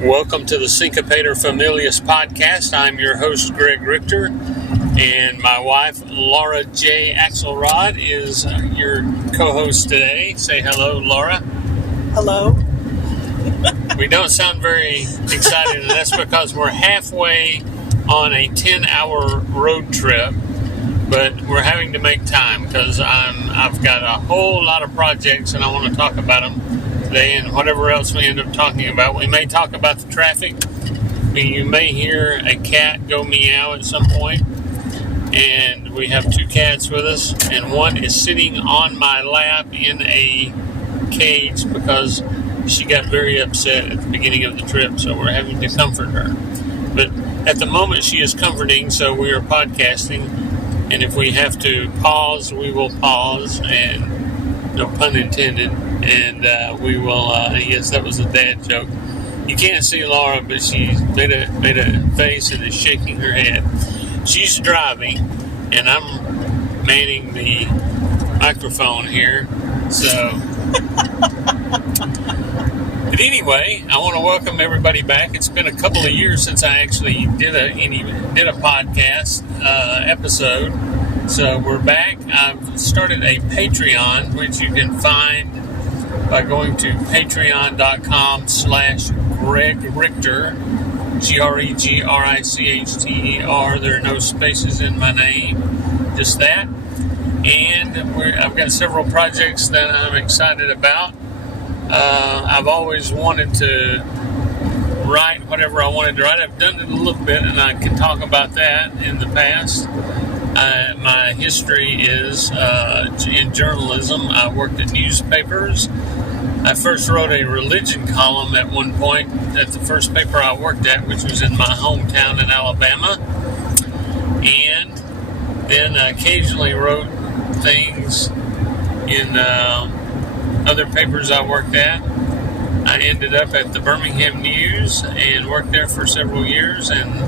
Welcome to the Syncopator Familius podcast. I'm your host, Greg Richter, and my wife, Laura J. Axelrod, is your co-host today. Say hello, Laura. Hello. We don't sound very excited, and that's because we're halfway on a 10-hour road trip, but we're having to make time because I've got a whole lot of projects, and I want to talk about them today and whatever else we end up talking about. We may talk about the traffic. You may hear a cat go meow at some point, and we have two cats with us, and one is sitting on my lap in a cage because she got very upset at the beginning of the trip, so we're having to comfort her. But at the moment she is comforting, so we are podcasting, and if we have to pause, we will pause, and no pun intended, and we will, yes, that was a dad joke. You can't see Laura, but she made a face and is shaking her head. She's driving, and I'm manning the microphone here, so... But anyway, I want to welcome everybody back. It's been a couple of years since I actually did a podcast episode, so we're back. I've started a Patreon, which you can find by going to patreon.com/Greg Richter, GREGRICHTER. There are no spaces in my name, just that. And I've got several projects that I'm excited about. I've always wanted to write whatever I wanted to write. I've done it a little bit, and I can talk about that in the past. My history is in journalism. I worked at newspapers. I first wrote a religion column at one point at the first paper I worked at, which was in my hometown in Alabama. And then I occasionally wrote things in other papers I worked at. I ended up at the Birmingham News and worked there for several years and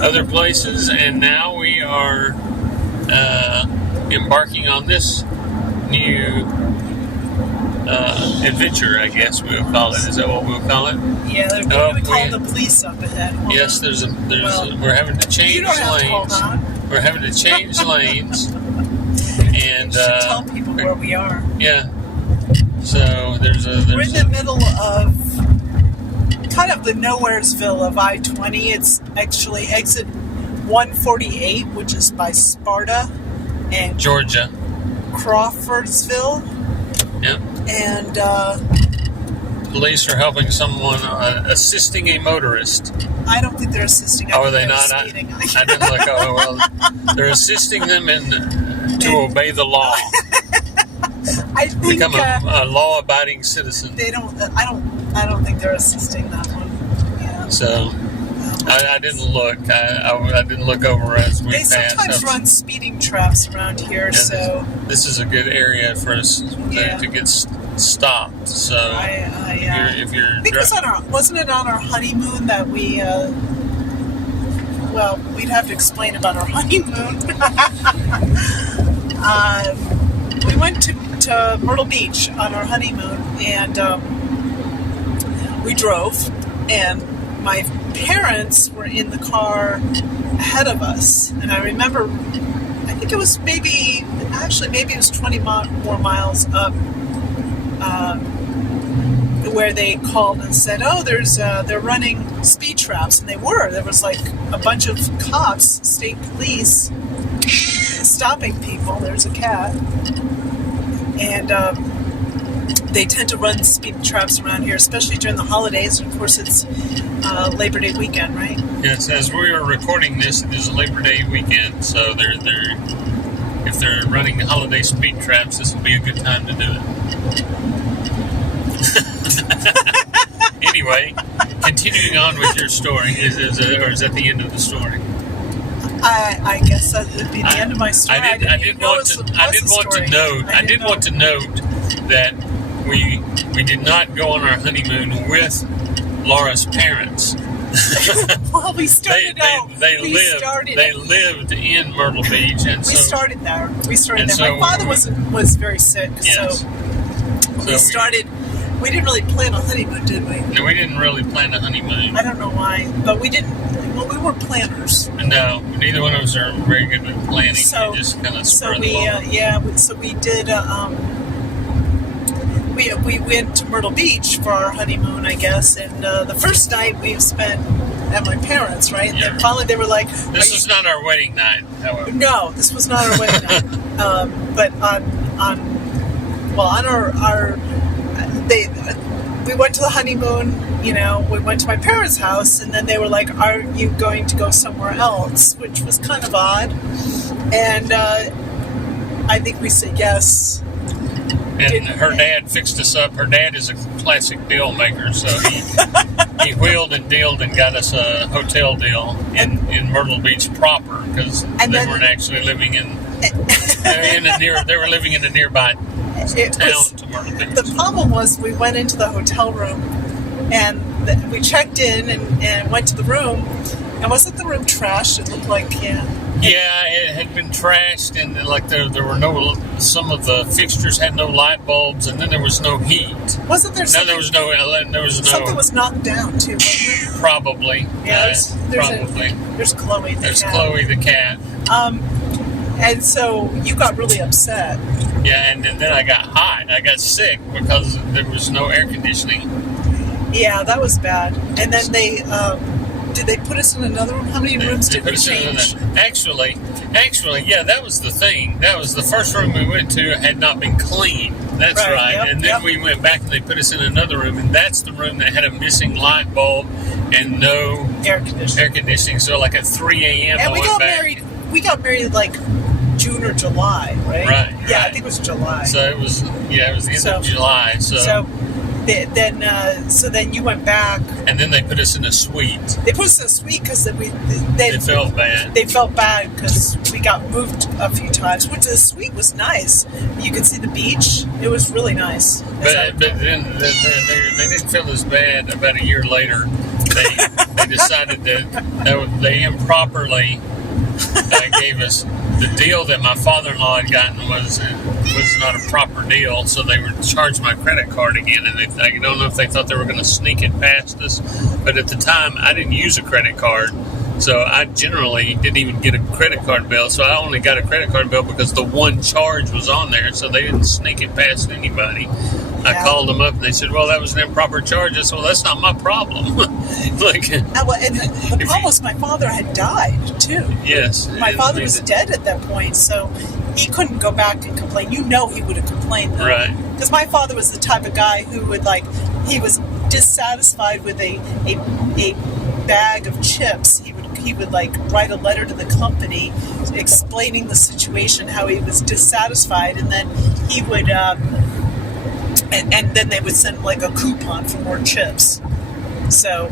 other places, and now we are embarking on this new adventure, I guess we'll call it. Is that what we'll call it? Yeah, they're going to call the police up ahead. Yes, we're having to change lanes. We're having to change lanes. And tell people where we are. Yeah. So we're in the middle of kind of the nowheresville of I-20. It's actually exit 148, which is by Sparta and Georgia, Crawfordsville. Yep. And police are helping someone, assisting a motorist. I don't think they're assisting. Are they not? I didn't look. Oh well, they're assisting them to obey the law. I think become a law-abiding citizen. They don't. I don't think they're assisting that one. Yeah. So I didn't look. I didn't look over as we passed. They sometimes run speeding traps around here. Yeah, so this is a good area for us to get stopped. So if you're because wasn't it on our honeymoon that we? Well, we'd have to explain about our honeymoon. We went to Myrtle Beach on our honeymoon, and we drove, and my parents were in the car ahead of us, and I remember, I think it was maybe it was 20 more miles up, where they called and said, oh, they're running speed traps, and they were. There was like a bunch of cops, state police, stopping people. There's a cat. And they tend to run speed traps around here, especially during the holidays. And of course, it's Labor Day weekend, right? Yes, as we are recording this, it is Labor Day weekend. So if they're running holiday speed traps, this will be a good time to do it. Anyway, continuing on with your story, or is that the end of the story? I guess that would be the end of my story. I did want to note that we did not go on our honeymoon with Laura's parents. Well, we started out. They lived in Myrtle Beach, and we started there. My father was very sick, yes. so we started We didn't really plan a honeymoon, did we? No, we didn't really plan a honeymoon. I don't know why, but we didn't. Well, we weren't planners. No, neither one of us are very good with planning. So we just kind of so we did. We went to Myrtle Beach for our honeymoon, I guess. And the first night we spent at my parents', right? Yeah. And then finally they were like, "This is not our wedding night." However, no, this was not our wedding night. But we went to the honeymoon. You know, we went to my parents' house, and then they were like, "Are you going to go somewhere else?" Which was kind of odd. And I think we said yes. and her dad fixed us up. Her dad is a classic deal maker, so he wheeled and dealed and got us a hotel deal in Myrtle Beach proper, because they weren't actually living in they were living in a nearby town to Myrtle Beach. The problem was we went into the hotel room and we checked in and went to the room, and wasn't the room trashed? It looked like, Yeah, it had been trashed, and like there were no. Some of the fixtures had no light bulbs, and then there was no heat. Wasn't there? No, there was no. Something was knocked down too. Wasn't there? Probably. Yeah, probably. There's Chloe. There's Chloe the cat. And so you got really upset. Yeah, and then I got hot. I got sick because there was no air conditioning. Yeah, that was bad. And then they. Did they put us in another room? How many rooms did we change? Actually, yeah, that was the thing. That was the first room we went to had not been cleaned. That's right. Yep, and then we went back and they put us in another room, and that's the room that had a missing light bulb and no air conditioning. So like at 3 a.m. And we got married like June or July, right? Right. Yeah, I think it was July. So it was the end of July. So then you went back, and then they put us in a suite. They put us in a suite because they felt bad. They felt bad because we got moved a few times. Which the suite was nice. You could see the beach. It was really nice. But then they didn't feel as bad. About a year later, they decided that they improperly gave us the deal that my father-in-law had gotten was not a proper deal, so they would charge my credit card again, and I don't know if they thought they were going to sneak it past us, but at the time I didn't use a credit card, so I generally didn't even get a credit card bill, so I only got a credit card bill because the one charge was on there, so they didn't sneak it past anybody. I called them up and they said, "Well, that was an improper charge." I said, "Well, that's not my problem." And the problem was my father had died too. Yes, my father was dead at that point, so he couldn't go back and complain. You know, he would have complained, though. Right? Because my father was the type of guy who would he was dissatisfied with a bag of chips. He would write a letter to the company explaining the situation, how he was dissatisfied, and then he would. And then they would send a coupon for more chips. So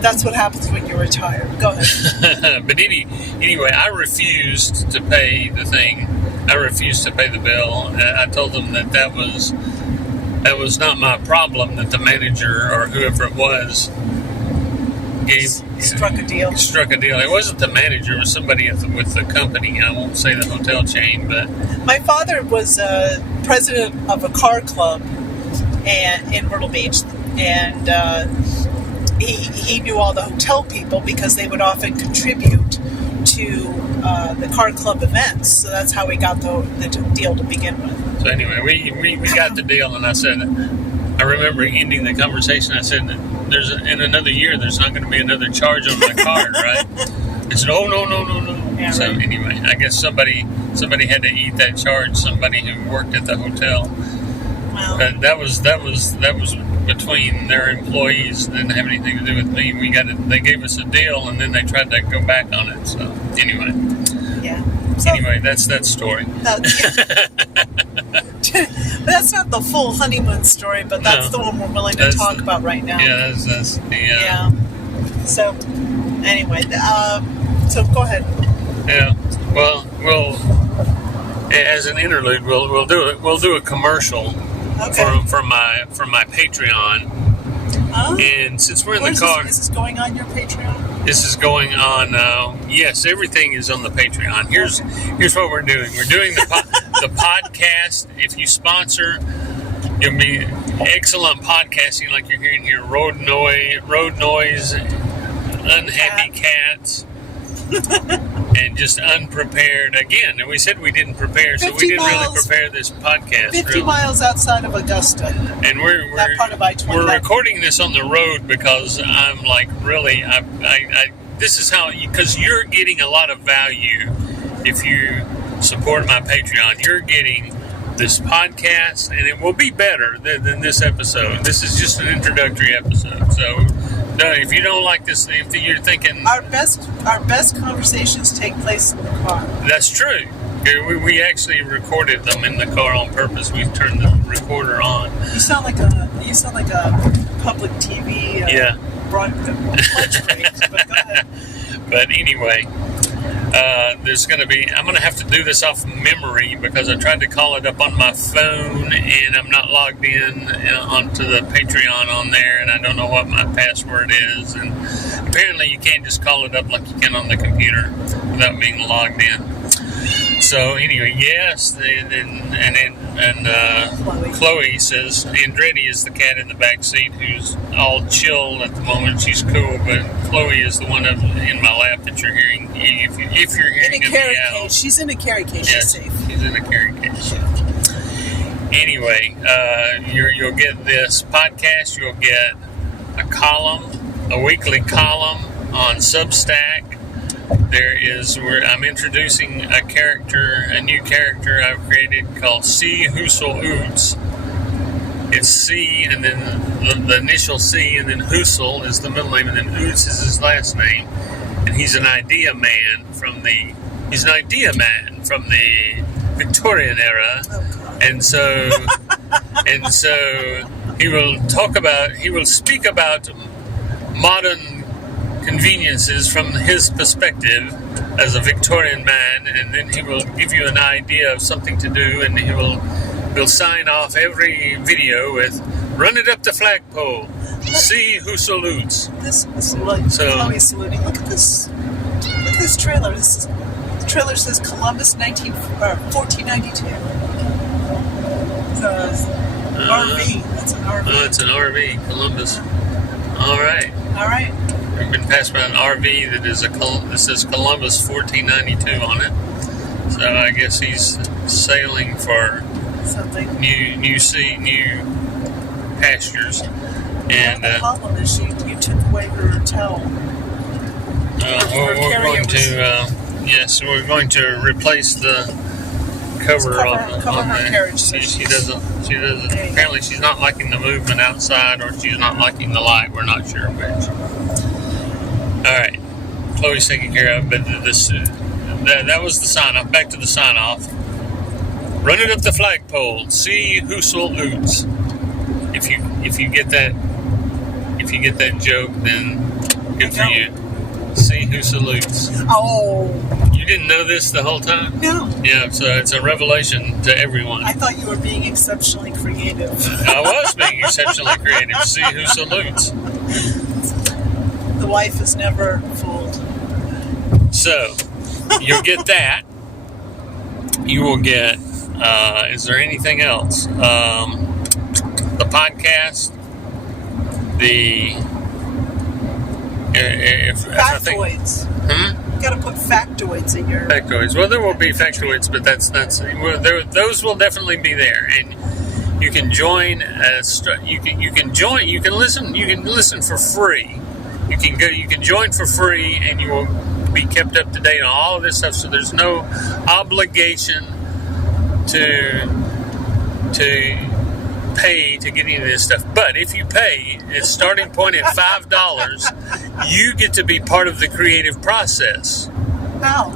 that's what happens when you're retired. Go ahead. But anyway, I refused to pay the thing. I refused to pay the bill. I told them that was not my problem. That the manager or whoever it was struck a deal. It wasn't the manager. It was somebody with the company. I won't say the hotel chain, but my father was president of a car club in Myrtle Beach, and he knew all the hotel people because they would often contribute to the car club events. So that's how we got the deal to begin with. So anyway, we got the deal, and I remember ending the conversation. I said, in another year, there's not going to be another charge on my card, right? They said, "Oh, no." Yeah, so right. Anyway, I guess somebody had to eat that charge. Somebody who worked at the hotel. Wow. But that was between their employees. It didn't have anything to do with me. They gave us a deal, and then they tried to go back on it. So anyway. Yeah. Anyway, that's that story. That's not the full honeymoon story, but that's the one we're willing to talk about right now. Yeah, that's yeah. So anyway, so go ahead. Yeah. Well, as an interlude, we'll do a commercial for my Patreon. And since we're in the car, is this going on your Patreon? This is going on. Yes, everything is on the Patreon. Here's what we're doing. We're doing the podcast. If you sponsor You'll be excellent podcasting, like you're hearing here. Road noise, unhappy cats, and just unprepared. Again, and we said we didn't prepare, so we didn't really prepare this podcast. 50 miles outside of Augusta. And we're that part of I-20. We're recording this on the road because I'm like, really, this is how, because you're getting a lot of value if you support my Patreon. You're getting this podcast, and it will be better than this episode. This is just an introductory episode. So, no, if you don't like this, if you're thinking our best conversations take place in the car. That's true. We actually recorded them in the car on purpose. We turned the recorder on. You sound like a public TV. Lunch breaks, but go ahead. But anyway, I'm going to have to do this off memory because I tried to call it up on my phone and I'm not logged in onto the Patreon on there, and I don't know what my password is. And apparently you can't just call it up like you can on the computer without being logged in. So anyway, yes, and Chloe says Andretti is the cat in the back seat who's all chill at the moment. She's cool, but Chloe is the one in my lap that you're hearing. If you're hearing in a carry case, she's in a carry case. Yes, she's safe. She's in a carry case. Anyway, you'll get this podcast. You'll get a weekly column on Substack. I'm introducing a new character I've created called C. Husel Oots. It's C and then the initial C and then Husel is the middle name and then Oots is his last name. And he's an idea man from the Victorian era. And so he will speak about modern conveniences from his perspective as a Victorian man, and then he will give you an idea of something to do, and he'll sign off every video with "Run it up the flagpole. See who salutes." This is like Chloe's saluting. Look at this trailer. The trailer says Columbus 1492. RV. That's an RV. Oh, it's an RV, Columbus. All right. We've been passed by an RV that says Columbus 1492 on it. So I guess he's sailing for something new pastures. And the problem is you took away her towel. We're going to replace the cover on her the carriage. She doesn't. Apparently, she's not liking the movement outside, or she's not liking the light. We're not sure which. All right, Chloe's taking care of, but that was the sign off. Back to the sign off. Run it up the flagpole. See who salutes. If you get that joke, then good for you. See who salutes. Oh. You didn't know this the whole time? No. Yeah, so it's a revelation to everyone. I thought you were being exceptionally creative. I was being exceptionally creative. See who salutes. The wife is never fooled. So, you'll get that. You will get, is there anything else? The podcast, factoids. You got to put factoids in your factoids. Well, there will be factoids, but those will definitely be there, and you can join. You can listen for free. You can join for free, and you will be kept up to date on all of this stuff. So there's no obligation to pay to get any of this stuff. But if you pay, it's starting point at $5, you get to be part of the creative process. How?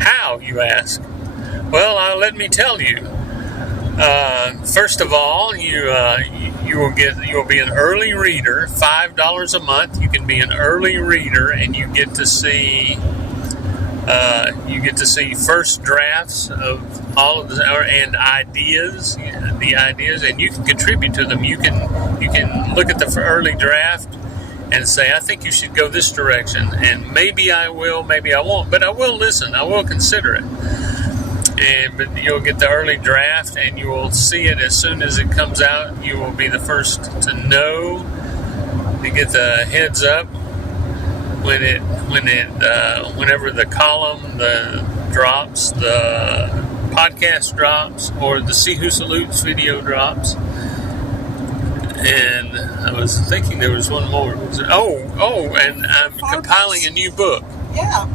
How, you ask? Well, let me tell you. First of all, you'll be an early reader. $5 a month. You can be an early reader, and you get to see first drafts of all of the ideas, and you can contribute to them. You can look at the early draft and say, I think you should go this direction, and maybe I will, maybe I won't, but I will listen. I will consider it. But you'll get the early draft, and you will see it as soon as it comes out. You will be the first to know, to get the heads up whenever the column drops, the podcast drops, or the See Who Salutes video drops. And I was thinking there was one more. And I'm compiling a new book. Yeah.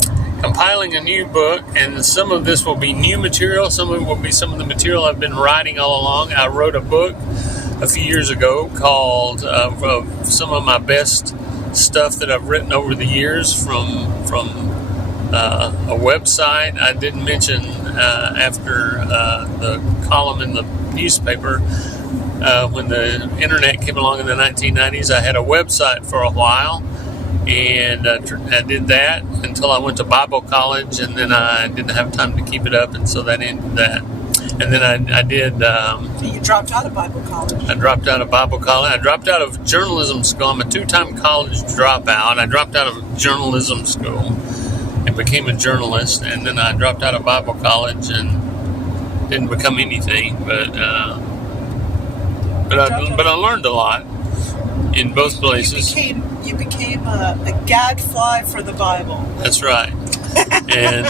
Compiling a new book, and some of this will be new material, some of it will be some of the material I've been writing all along. I wrote a book a few years ago called of some of my best stuff that I've written over the years from a website I didn't mention after the column in the newspaper. When the internet came along in the 1990s, I had a website for a while. And I did that until I went to Bible college, and then I didn't have time to keep it up, and so that ended that. And then I did... you dropped out of Bible college. I dropped out of Bible college. I dropped out of journalism school. I'm a two-time college dropout. I dropped out of journalism school and became a journalist, and then I dropped out of Bible college and didn't become anything, but I learned a lot in both places. You became a gadfly for the Bible. That's right. And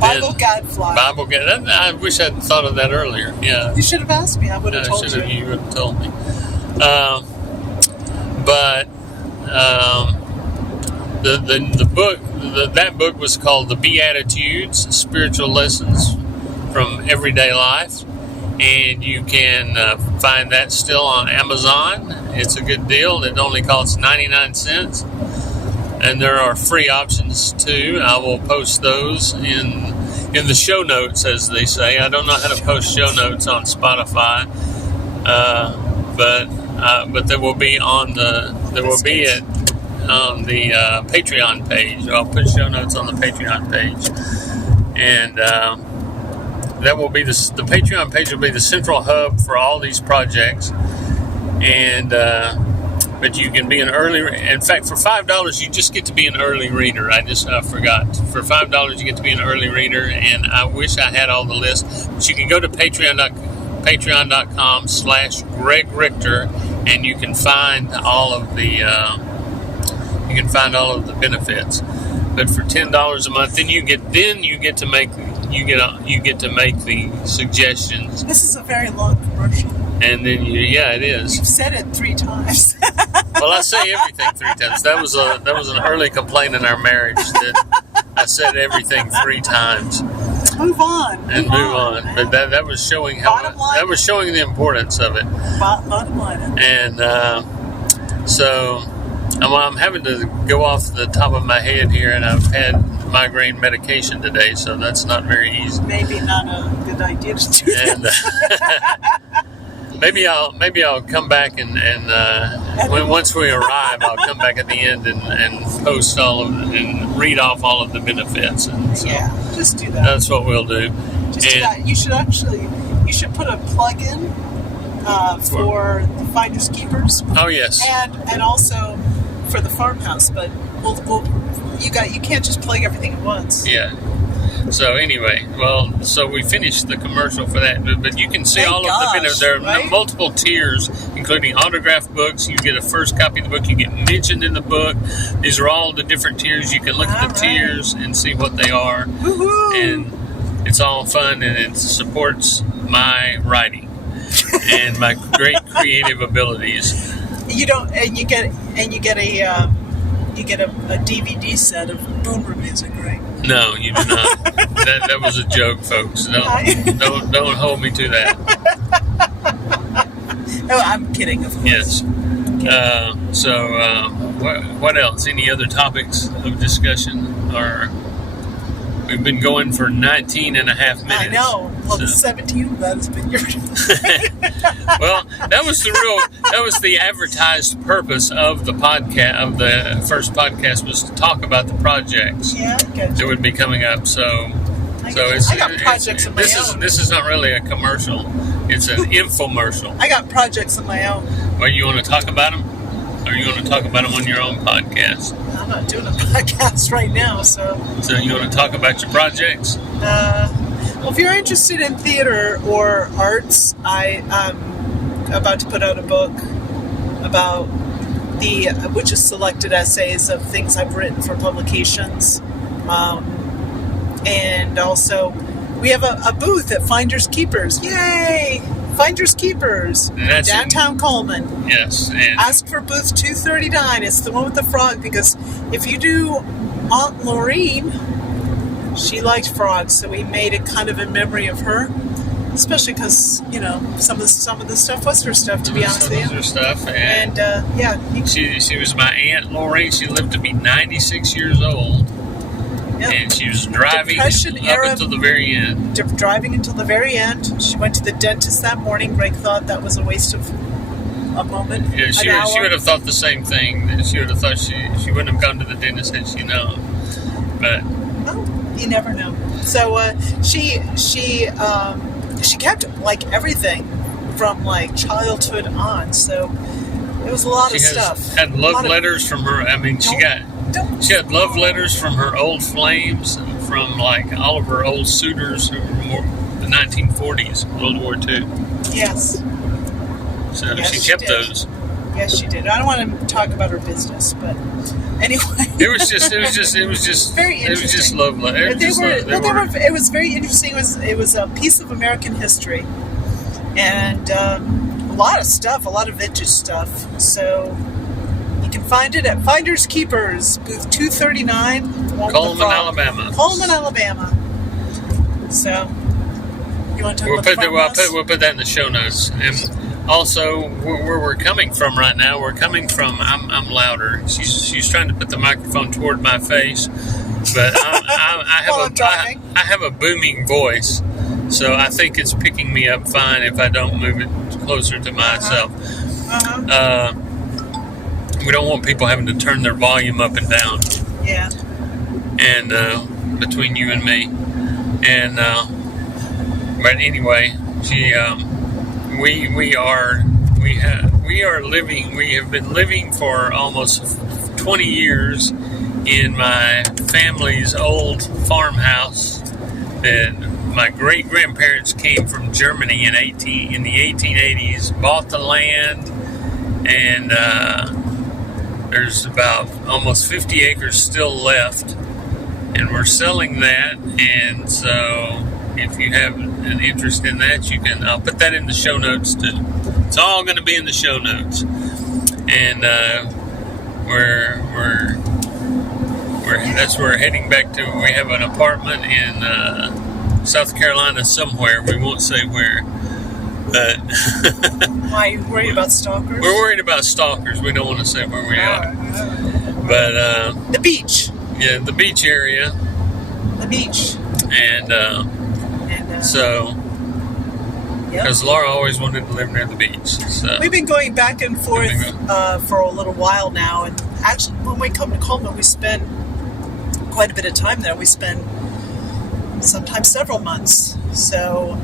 Bible gadfly. I wish I'd thought of that earlier. Yeah. You should have asked me. I would have told you. You would have told me. The book, that book was called The Beatitudes, Spiritual Lessons from Everyday Life. And you can find that still on Amazon. It's a good deal. It only costs 99 cents. And there are free options too. I will post those in the show notes, as they say. I don't know how to post show notes on Spotify, but they will be on the Patreon page. I'll put show notes on the Patreon page, and that will be the Patreon page will be the central hub for all these projects. And but you can be an early. In fact, for $5, you just get to be an early reader. I forgot. For $5, you get to be an early reader, and I wish I had all the lists. But you can go to patreon.com/Greg Richter, and you can find all of the benefits. But for $10 a month, then you get to make the suggestions. This is a very long commercial. And then it is. You've said it 3 times. Well, I say everything 3 times. That was an early complaint in our marriage that I said everything 3 times. Move on. Move on. But that was showing the importance of it. Bottom line. And so I'm having to go off the top of my head here, and I've had migraine medication today, so that's not very easy. Maybe not a good idea to do that. Maybe I'll come back and once we arrive, I'll come back at the end and post and read off all of the benefits. And so just do that. That's what we'll do. Just do that. You should put a plug-in for the Finders Keepers. Oh yes. And also for the farmhouse, but you can't just plug everything at once. Yeah. So anyway, so we finished the commercial for that, but you can see all of the benefits. There are multiple tiers, including autographed books. You get a first copy of the book. You get mentioned in the book. These are all the different tiers. You can look at the tiers and see what they are. Woo-hoo. And it's all fun, and it supports my writing and my great creative abilities. You get a DVD set of Boomer music, right? No, you do not. That was a joke, folks. Don't hold me to that. No, I'm kidding, of course. Yes. What else? Any other topics of discussion? Or we've been going for 19 and a half minutes. I know. Well, 17 of that has been your Well, that was the advertised purpose of the podcast, of the first podcast, was to talk about the projects that would be coming up. I got projects of my own. This is not really a commercial. It's an infomercial. I got projects of my own. Well, you want to talk about them? Or are you going to talk about them on your own podcast? I'm not doing a podcast right now, so... So you want to talk about your projects? Well, if you're interested in theater or arts, I'm about to put out a book about which is selected essays of things I've written for publications. And also, we have a booth at Finders Keepers. Yay! Finders Keepers, downtown Cullman. Yes. And ask for booth 239. It's the one with the frog, because if you do Aunt Laureen, she liked frogs, so we made it kind of in memory of her. Especially because, some of the stuff was her stuff, to be honest with you. Some of her stuff. And yeah. She was my Aunt Lorraine. She lived to be 96 years old. Yep. And she was driving until the very end. Driving until the very end. She went to the dentist that morning. Greg thought that was a waste of a moment. Yeah, she would have thought the same thing. She would have thought she wouldn't have gone to the dentist had she known. But you never know. So she kept everything from childhood on. So it was a lot of stuff. She had love letters from her. I mean, she had love letters from her old flames, from all of her old suitors who were more the 1940s, World War II. Yes. So she kept those. Yes, she did. I don't want to talk about her business, but anyway. It was just very interesting. It was just love letters. It was very interesting. It was a piece of American history, and a lot of stuff, a lot of vintage stuff. So you can find it at Finders Keepers, booth 239, Cullman, Alabama. Cullman, Alabama. So you want to talk about the we'll put that in the show notes. And also, where we're coming from right now, I'm louder. She's trying to put the microphone toward my face, but I have a booming voice, so I think it's picking me up fine if I don't move it closer to myself. We don't want people having to turn their volume up and down. Yeah. And between you and me, and but anyway, we have been living for almost 20 years in my family's old farmhouse that my great-grandparents came from Germany in the 1880s, bought the land, and there's about almost 50 acres still left, and we're selling that. And so if you have an interest in that, I'll put that in the show notes too. It's all going to be in the show notes. And we're heading back to. We have an apartment in South Carolina somewhere. We won't say where. But why are you worried about stalkers? We're worried about stalkers. We don't want to say where we are. But the beach. Yeah, the beach area. The beach. And so, because Laura always wanted to live near the beach. So we've been going back and forth for a little while now. And actually, when we come to Cullman, we spend quite a bit of time there. We spend sometimes several months. So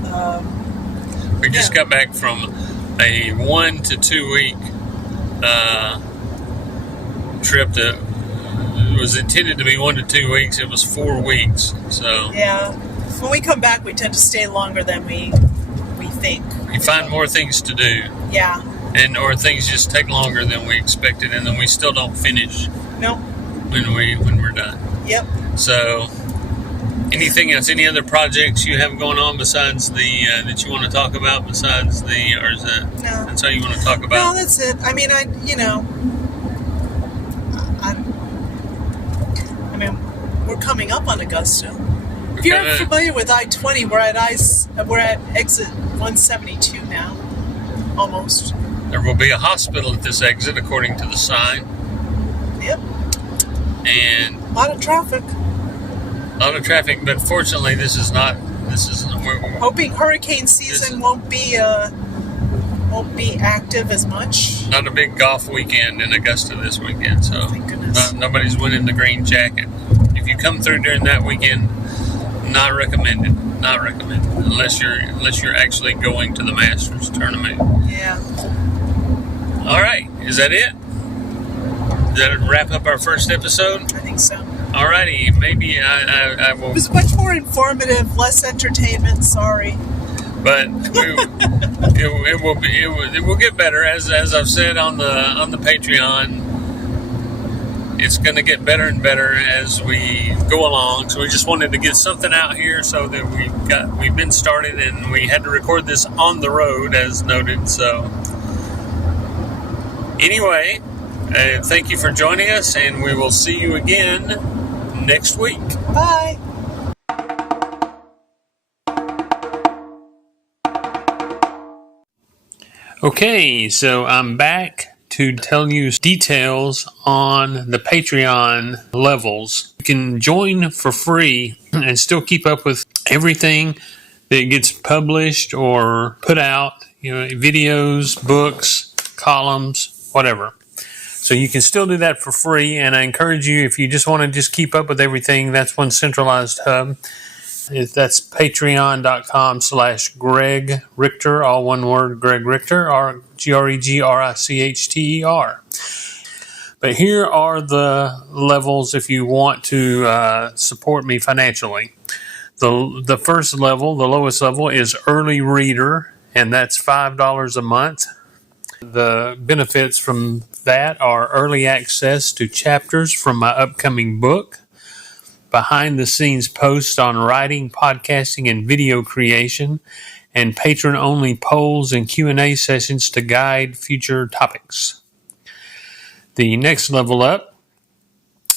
we just got back from a 1 to 2 week trip that was intended to be 1 to 2 weeks. It was 4 weeks. So yeah. When we come back, we tend to stay longer than we think. We find more things to do. Yeah. Or things just take longer than we expected, and then we still don't finish. Nope. When we're done. Yep. So, anything else? Any other projects you have going on besides the that you want to talk about? Or is that? No. That's all you want to talk about? No, that's it. I mean, we're coming up on Augusta. If you're familiar with I-20, we're at exit 172 now, almost. There will be a hospital at this exit, according to the sign. Yep. And a lot of traffic. But fortunately, this is we're hoping hurricane season won't be active as much. Not a big golf weekend in Augusta this weekend, so thank goodness. Nobody's winning the green jacket. If you come through during that weekend, not recommended. Unless you're actually going to the Masters tournament. Yeah. All right, is that it? that wrap up our first episode? I think so. Alrighty, maybe I will. It was much more informative, less entertainment. Sorry, but it will get better, as I've said on the Patreon. It's going to get better and better as we go along. So we just wanted to get something out here so that we've been started, and we had to record this on the road, as noted. So anyway, thank you for joining us, and we will see you again next week. Bye. Okay, so I'm back to tell you details on the Patreon levels. You can join for free and still keep up with everything that gets published or put out, videos, books, columns, whatever. So you can still do that for free, and I encourage you, if you just want to just keep up with everything, that's one centralized hub. That's patreon.com/Greg Richter, all one word, Greg Richter, GREGRICHTER. But here are the levels if you want to support me financially. The first level, the lowest level, is Early Reader, and that's $5 a month. The benefits from that are early access to chapters from my upcoming book, behind-the-scenes posts on writing, podcasting, and video creation, and patron-only polls and Q&A sessions to guide future topics. The next level up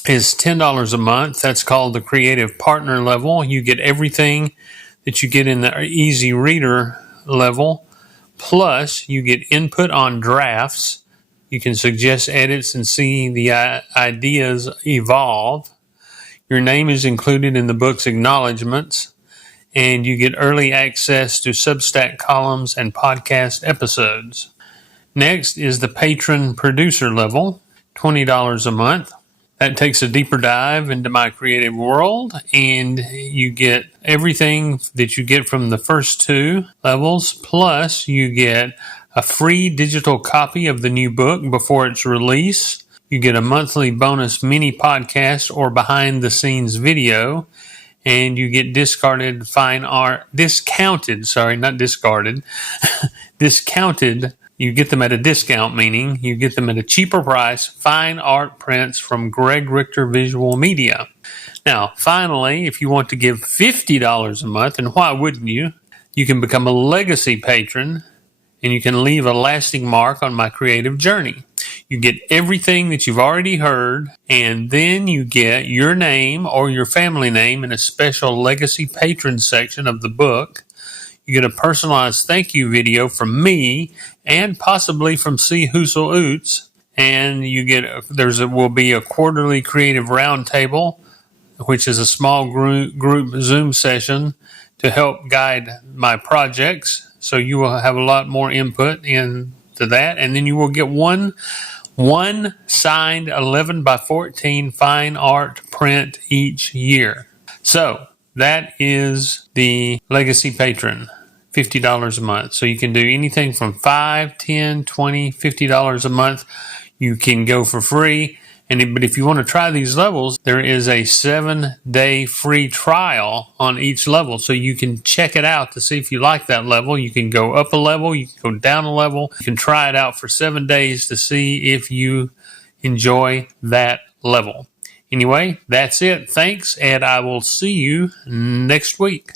is $10 a month. That's called the Creative Partner level. You get everything that you get in the Easy Reader level, plus you get input on drafts. You can suggest edits and see the ideas evolve. Your name is included in the book's acknowledgments, and you get early access to Substack columns and podcast episodes. Next is the Patron Producer level, $20 a month. That takes a deeper dive into my creative world, and you get everything that you get from the first two levels, plus you get a free digital copy of the new book before its release. You get a monthly bonus mini podcast or behind-the-scenes video, and you get discounted. You get them at a discount, meaning you get them at a cheaper price, fine art prints from Greg Richter Visual Media. Now, finally, if you want to give $50 a month, and why wouldn't you, you can become a legacy patron, and you can leave a lasting mark on my creative journey. You get everything that you've already heard, and then you get your name or your family name in a special legacy patron section of the book. You get a personalized thank you video from me and possibly from C. Hoosel Oots, and you get will be a quarterly creative roundtable, which is a small group Zoom session to help guide my projects. So you will have a lot more input into that, and then you will get one signed 11 by 14 fine art print each year. So that is the Legacy Patron, $50 a month. So you can do anything from $5, $10, $20, $50 a month. You can go for free. But if you want to try these levels, there is a 7-day free trial on each level. So you can check it out to see if you like that level. You can go up a level. You can go down a level. You can try it out for 7 days to see if you enjoy that level. Anyway, that's it. Thanks, and I will see you next week.